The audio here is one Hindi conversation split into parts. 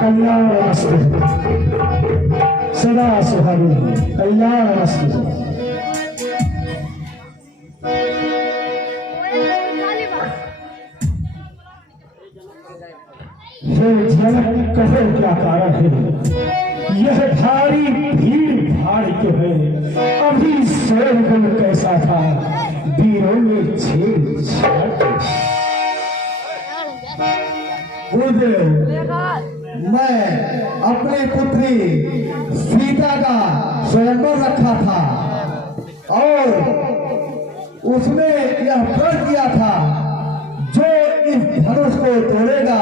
कल्याणमस्तु सदा सुहागिनी कल्याणमस्तु। ये जनक कहे क्या कारण है, यह भारी भीड़ भाड़ क्यों है। अभी शोरगुल कैसा था, वीरों में छेड़छाड़। मैं अपनी पुत्री सीता का स्वयंवर रखा था और उसने यह प्रण किया था, जो इस धनुष को तोड़ेगा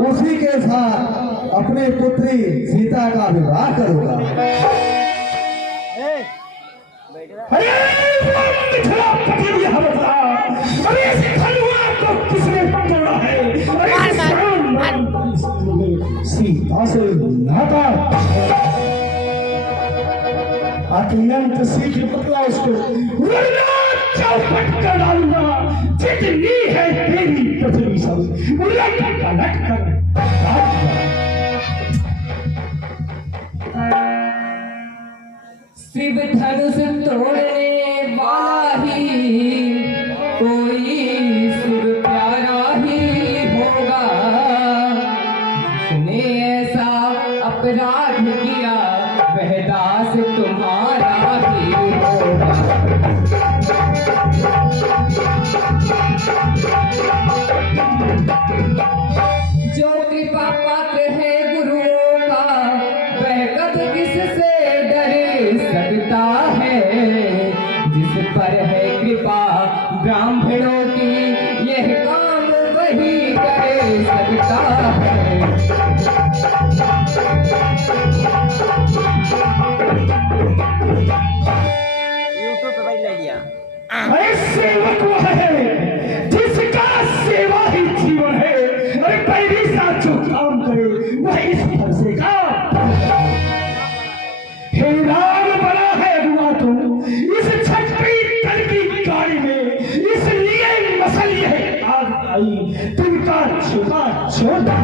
उसी के साथ अपनी पुत्री सीता का विवाह करूंगा। किसने तोड़ा है? सीता से नाता अत्यंत सीख बतला उसको, चौपट कर डालूंगा। जितनी है तेरी पृथ्वी सब उलट पलट कर शिव धनुष तोड़ने वाला ही कोई शिव प्यारा ही होगा। उसने ऐसा अपराध किया वह दास तुम्हारा ही होगा। जो कृपा पात्र है गुरुओं का वह कद किससे डर सकता है। जिस पर है कृपा ब्राह्मणों की यह काम वही कर सकता है। यूट्यूब पे भाई ले लिया। सेवक वो है जिसका सेवा ही जीवन है। अरे पहली साथ जो काम करे वह इस फरसे का हिरान बना है हुआ तुम इस छठी तल की गाड़ी में। इसलिए मसल यह आग आई तुमका छुपा छोड़ा।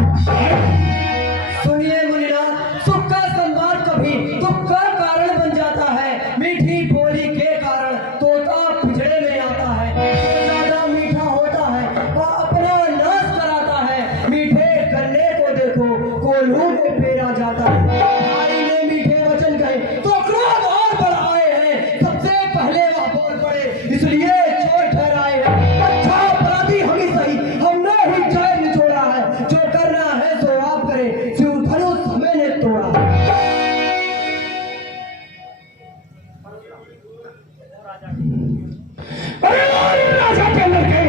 सुनिए मुनिना, सुख का संवाद कभी दुख का कारण बन जाता है। मीठी बोली के कारण तोता पिछड़े में आता है। जो ज्यादा मीठा होता है वह अपना नाश कराता है। मीठे गन्ने को देखो कोल्हू में फेरा जाता है। भाई ने मीठे वचन कहे तो क्रोध और बढ़ाए हैं। सबसे पहले वह बोल पड़े इसलिए चोट ठहराए हैं। अच्छा अपराधी हम ही सही, हमने ही जय निचोड़ा है। जो करना है सो आप करें, शिव धनुष मैंने तोड़ा। राजा के लड़के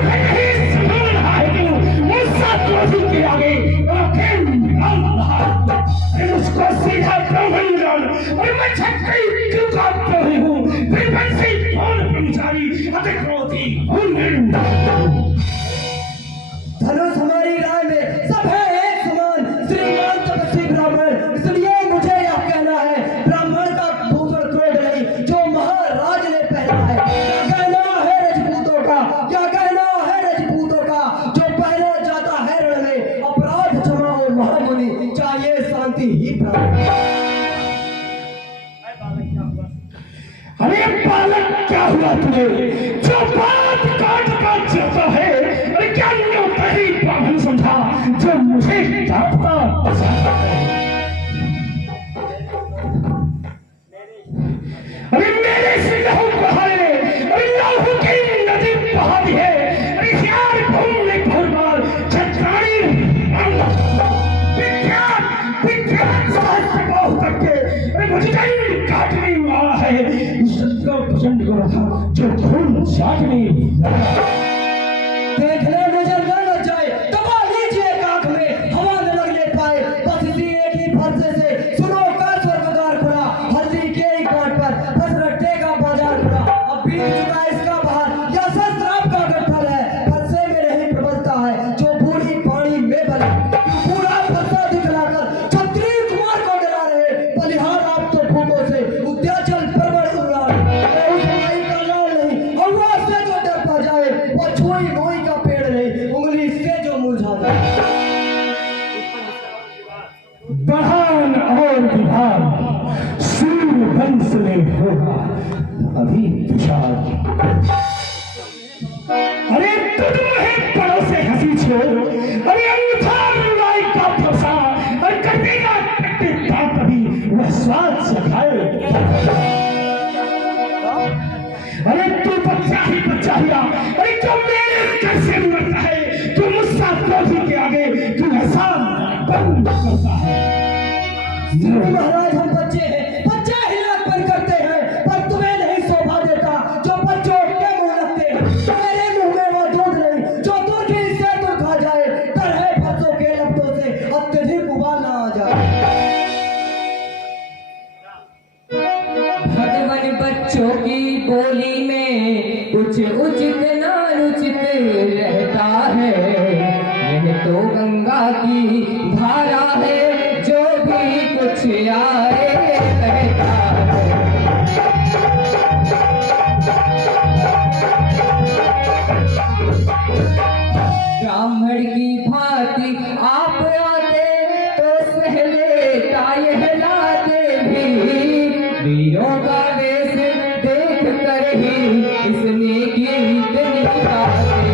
नहीं संभाल रहा है तू मुझसा क्रोधी के आगे निकाल रहा है। उसको सीधा ब्राह्मण जान और मैं छक्की क्यों काटता हूँ। फिर बंसी कौन ब्रह्मचारी अति क्रोधी हूँ। धनुष हमारी राय में सब है एक समान। श्रीमान तपस्वी ब्राह्मण, इसलिए मुझे यह कहना है ब्राह्मण का दूसरा क्रोध नहीं जो महाराज ने पहना है। क्या कहना है रजपूतों का, क्या कहना है रजपूतों का जो पहना जाता है रण में। अपराध क्षमा हो महामुनि, चाहिए शांति ही प्राप्त। अरे बालक क्या हुआ तुम्हें जो बात काट काट जाता है। अरे क्या नहीं ब्राह्मण समझा जो मुझे डांटता बसाता है। अरे मेरे से लहू बहाए, अरे लहू की नदी बहा दी है। अरे यार भूमि भरमार छत्राणी विख्यात विख्यात शास्त्र बहुत करके अरे मुझे कहीं काटने वाला है। प्रचंड घोड़ा था जो खून चाटने देखने नजर न लग जाए, दबा लीजिए काख में, हवा न लगने पाए, बस इसी एक ही फरसे से सुनो का स्वर्गद्वार खुला, हल्दी के ही कांट पर बस रट्टे का बाजार खुला। अब बीत चुका इसका बहार, या शराब का गट्ठल है, फरसे में नहीं प्रबलता है जो बूढ़ी पानी में बने। पूरा फरसा दिखलाकर छत्री कुमार को डरा रहे, बलिहार आप तो भूखों से उद्याचल परवड़ उड़ा रहे। उस माई का लाल नहीं, हवा से जो डरता जाए, वो छुई मोई का पेड़ नहीं, उंगली से जो मुरझा जाए। बढ़ान और विभाग सूर्य वंश में होगा अभी विशाल। अरे तुम है पड़ों से हंसी छोड़, अरे अंगूठा रुलाई का फंसा और कटेगा कट्टे दांत अभी वह स्वाद चखाए। अरे तू बच्चा ही बच्चा, अरे जो मेरे घर से मरता है, तू मुझसा क्रोधी के आगे तू एहसान बंद करता है। महाराज हम बच्चे हैं, बच्चा ही लापन करते हैं, पर तुम्हें नहीं शोभा देता जो बच्चों के मुंह लगते हैं। मेरे मुंह में वो दूध नहीं जो तुर्की से तुर खा जाए, डर है फरसों के लफ्जों से अत्यधिक उबाल ना आ जाए। भगवान बच्चों की बोली में कुछ उचित नानुचित रहता है, यह तो गंगा की धारा है, जो भी कुछ आए कहता है। ब्राह्मण की भांति आप आते तो सहलेता यह लाते भी, वीरों का वेश देख कर ही इसने गीत निकाले।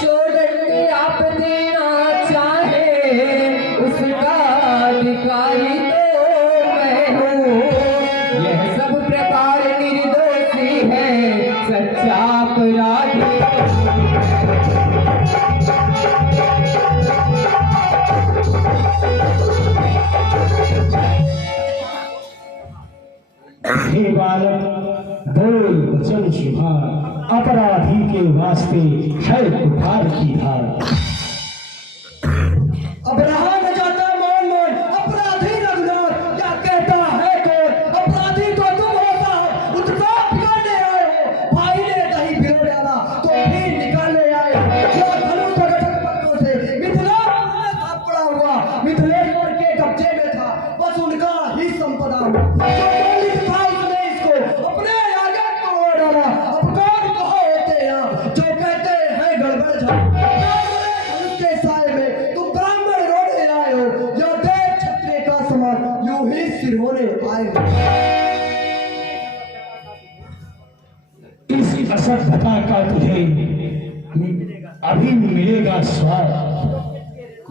जो डंडे आप देना चाहे उसका अधिकारी तो मैं हूँ, यह सब प्रकार निर्दोषी है, सच्चा अपराधी। हे बालक बोल वचन सुधार, अपराधी के वास्ते है कुठार की धार। अब रहा न जाता मान मान अपराधी रघुनाथ, क्या कहता है कौन? अपराधी तो तुम होता हो, उत्ताप बिगाड़ने आए हो। भाई ने दही भिगो डाला तो भी निकालने आए, या धनुष गठन पत्रों से मिथिला में साथ पड़ा हुआ, मिथिलेश्वर के कब्जे में था, बस उनका ही संपदा हुआ। जो पंडित था उसने इसको अपने आगे तोड़ डाला। अब कौन कहो होते हैं जो कहते हैं गड़बड़ झड़ के साए में तुम ब्राह्मण रोने आए हो, या देव क्षत्रिय का समान यूं ही सिर होने आए हो। इस असभ्यता का तुझे अभी मिलेगा स्वाद,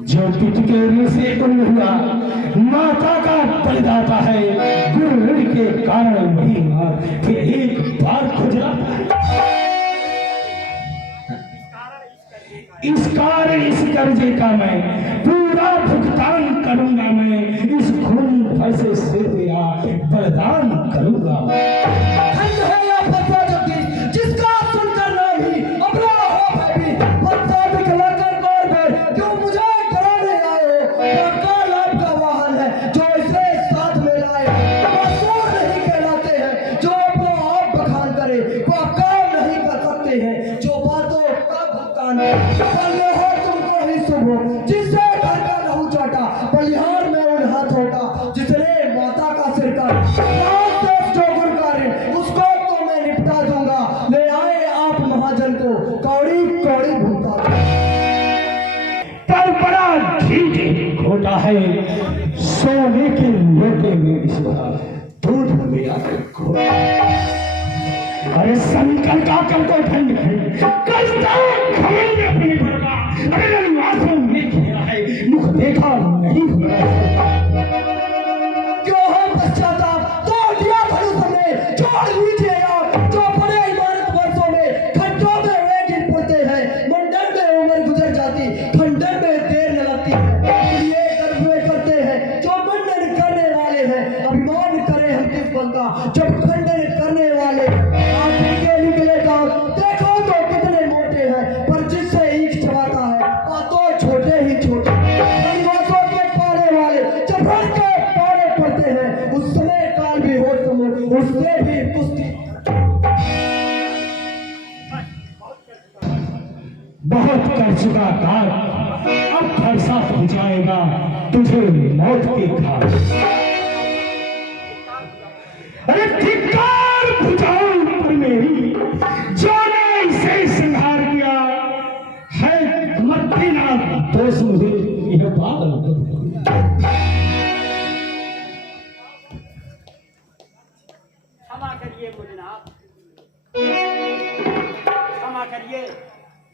जो पिटकेरी से उन्न हुआ माता का बलिदाता है, गुरु ऋण के कारण वही मार फिर एक बार खुजलाता है। इस कारण इस कर्जे का मैं पूरा भुगतान करूंगा, मैं इस खून भर से तेरा बलिदान करूंगा। खंड है या फतवा जगदीश, जिसका सुनकर नहीं अपना हो भाई, फतवा दिखलाकर गौर में क्यों मुझे कराने आए हो? का लाभ का वाहन है जो इसे साथ में लाए, मजदूर नहीं कहलाते हैं जो अपना आप बखान करे, वह काम नहीं कर सकते हैं जो बातों का भुगतान करे। हो तुमको ही शुभ हो जिससे घर का लहू चाटा, बलिहार में उन हाथों का जिसने माता का सिर काटा। जो गुणकारी उसको तो मैं निपटा दूंगा, ले आए आप महाजन को कौड़ी कौड़ी भूखा। पर बड़ा ठीक घोटा है, सोने के लोटे में इसका दूध में आकर घोटा। अरे संकल का कल को ठंड है, कसता घमंड अपने पर का, अरे आंखों में घेरा है, मुख देखा नहीं हुआ। क्यों हो पश्चाताप, तोड़ दिया धनुष हमने, छोड़ लीजिए आप जो बड़े इमारत वर्षों में खड्डों में वे गिर पड़ते हैं। मंडल में उम्र गुजर जाती, खंडर में देर न लगती है। ये चुका काल, अब फरसा जाएगा तुझे मौत के घाट। अरे धिक्कार भुजाओं पर मेरी, जो ने इसे संहार किया है, मत देना दोष मुझे यह पागल। क्षमा करिए भोलेनाथ, क्षमा करिए।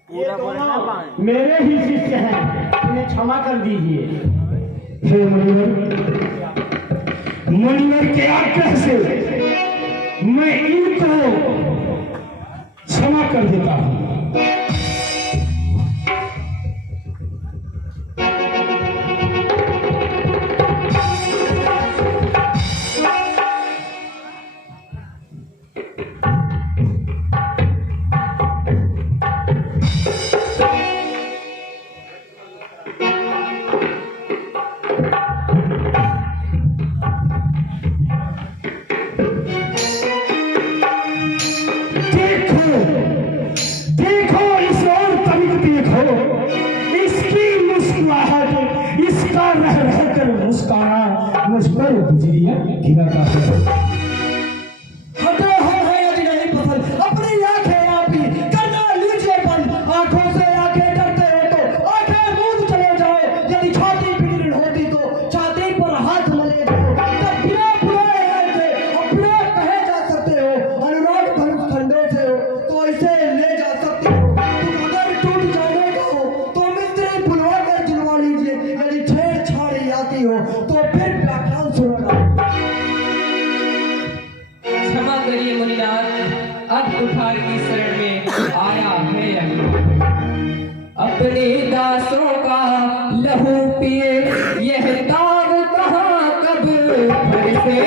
ये दोनों मेरे ही शिष्य हैं, इन्हें क्षमा कर दीजिए। हे मुनिवर, मुनिवर के आग्रह से मैं इनको क्षमा कर देता हूं। मुझ पर बिजलियां गिराता है। हटो है यदि नहीं पसंद, अपनी आंखें आप ही करना लीजिए बंद। आंखों से आंखें डरते हो तो आंखें मूंद चले जाओ। यदि छाती पीड़ होती तो छाती पर हाथ मले दो। तब बिना बुलाए आए थे और बिना कहे जा सकते हो। अनुराग धनुष खंडों से हो तो इसे ले जा सकते हो। तुम अगर टूट जाने का हो तो मिस्त्री बुलवा कर जुलवा लीजिए। यदि छेड़छाड़ी आती हो तो फिर व्याख्यान सुनना। क्षमा करिए मुनिनाथ, अब कुठार की शरण में आया है अभी। अपने दासों का लहू पिए, यह दाग कहाँ कब बरसे।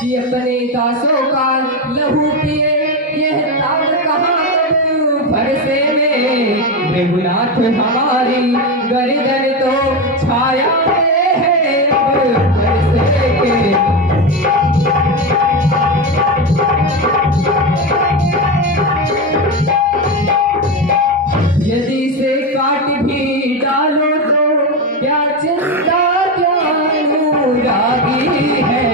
कि अपने दासों का लहू पिए, यह दाग कहाँ कब बरसे में। रघुनाथ हमारी गर्दन तो छाया में है अब बरसे के। यदि से काट भी डालो तो क्या चिंता क्या अनुरागी है।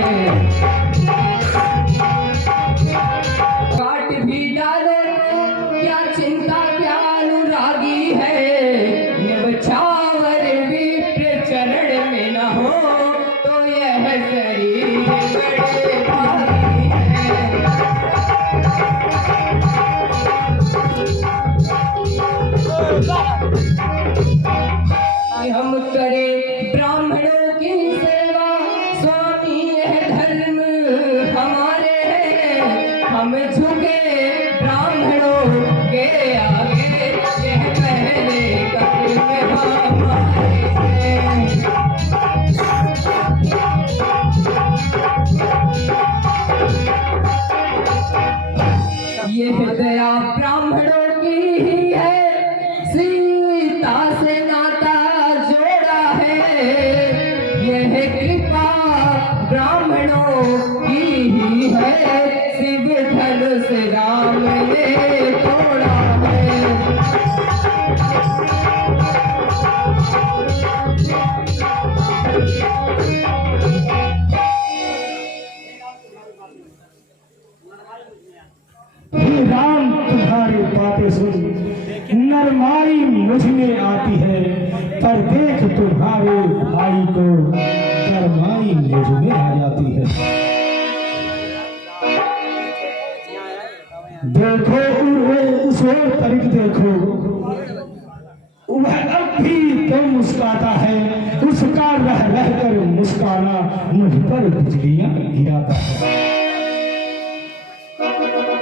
काट भी डालो तो क्या चिंता क्या अनुरागी है। निबछावर विप्र चरण में न हो तो यह शरीर बड़े भारी है। कि हम करें ब्राह्मणों की सेवा, स्वामी यह धर्म हमारे हैं। हम झुके ब्राह्मणों के आगे, यह पहले कदम हमारे हैं। यह दया ब्राह्मणों की ही है, सीता से नाता जोड़ा है। यह कृपा ब्राह्मणों की ही है, शिव धनुष राम ने तोड़ा है। हे राम, तुम्हारी बातें सुन नरमाई मुझ में आती है, पर देख तुम्हारे भाई को नरमाई मुझ में आ जाती है। देखो उस ओर तरीक देखो, वह अब भी तो मुस्काता है। उसका रह रह कर मुस्काना मुझ पर बिजलियां गिराता है।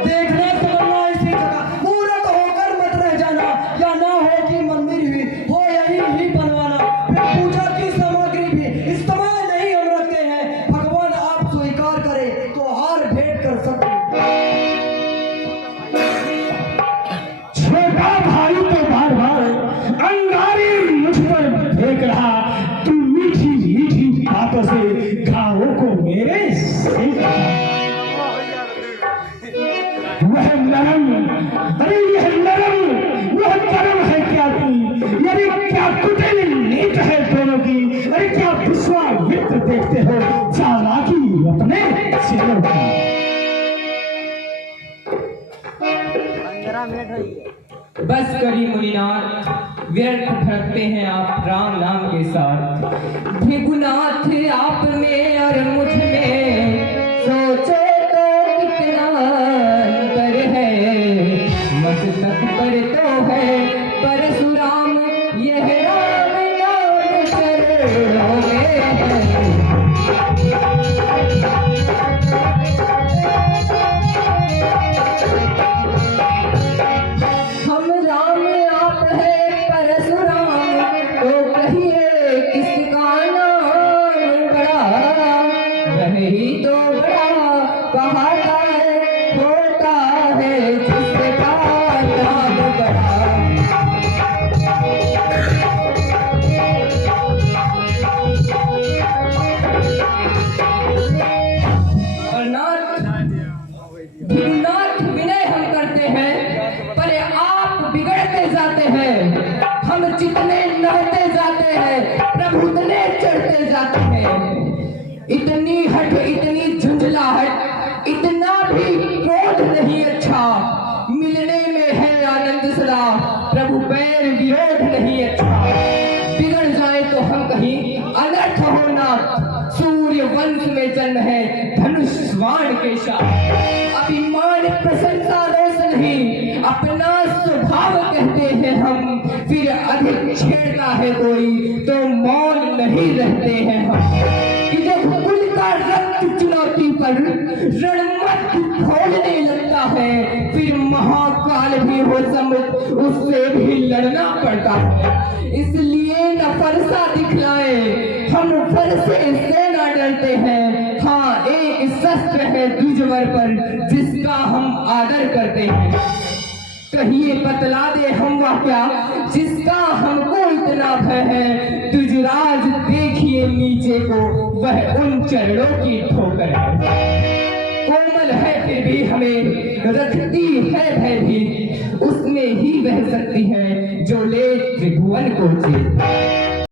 देखना समझना इसी जगह, मूर्ख होकर मत रह जाना। या ना हो कि मंदिर भी हो यही ही बनवाना। फिर पूजा की सामग्री भी इस्तेमाल नहीं हम रखते हैं। भगवान आप स्वीकार करें तो हार भेंट कर सकते। छोटा भाई तो बार बार अंगारी मुझ पर फेंक रहा। तू मीठी मीठी बातों से घावों को मेरे वह नरम, अरे यह नरम, वह गरम है क्या की, अरे क्या कुटिल नीत है दोनों की, अरे क्या विश्वामित्र देखते हो चालाकी अपने चेहरों की। 15 मिनट हो गए। बस करी मुनिनाथ, व्यर्थ भटकते हैं आप राम नाम के साथ। भृगुनाथ आप में और मुझ में सोचो तो कितना अंतर है। मस्तक पर तो है परशुराम, यह राम नाम चरणों में है। हम राम आप है परशुराम, तो कहिए किसका नाम बड़ा। वही तो बड़ा कहाता है, होता है जिसका नाम बड़ा। और नाथ विनय हम करते हैं, पर आप बिगड़ते जाते हैं। हम जितने नहते जाते हैं, प्रभु उतने चढ़ते जाते हैं। इतनी हट, इतनी झुंझलाहट, इतना भी क्रोध नहीं अच्छा। मिलने में है आनंद सदा, प्रभु बैर विरोध नहीं अच्छा। बिगड़ जाए तो हम कहीं अनर्थ हो नाथ। सूर्य वंश में जन्म है धनुष बाण के साथ। अभिमान प्रशंसा रोष नहीं, अपना स्वभाव कहते हैं हम। फिर अधिक छेड़ता है कोई तो मौन नहीं रहते हैं हम। कि जब कुल का रक्त चुनौती पर रणमत खोलने लगता है, फिर महाकाल भी हो समुद्र, उससे भी लड़ना पड़ता है। इसलिए न फरसा दिखलाए हम, फरसे से न डरते हैं। हाँ, एक शस्त्र है दुजवर पर जिसका हम आदर करते हैं। कहिए बतला दे हम वह क्या जिसका हमको इतना भय है। तुजराज देखिए नीचे को, वह उन चरणों की ठोकर है। कोमल है फिर भी हमें रखती है भय भी, उसमें ही बह सकती है जो ले त्रिभुवन को जीत।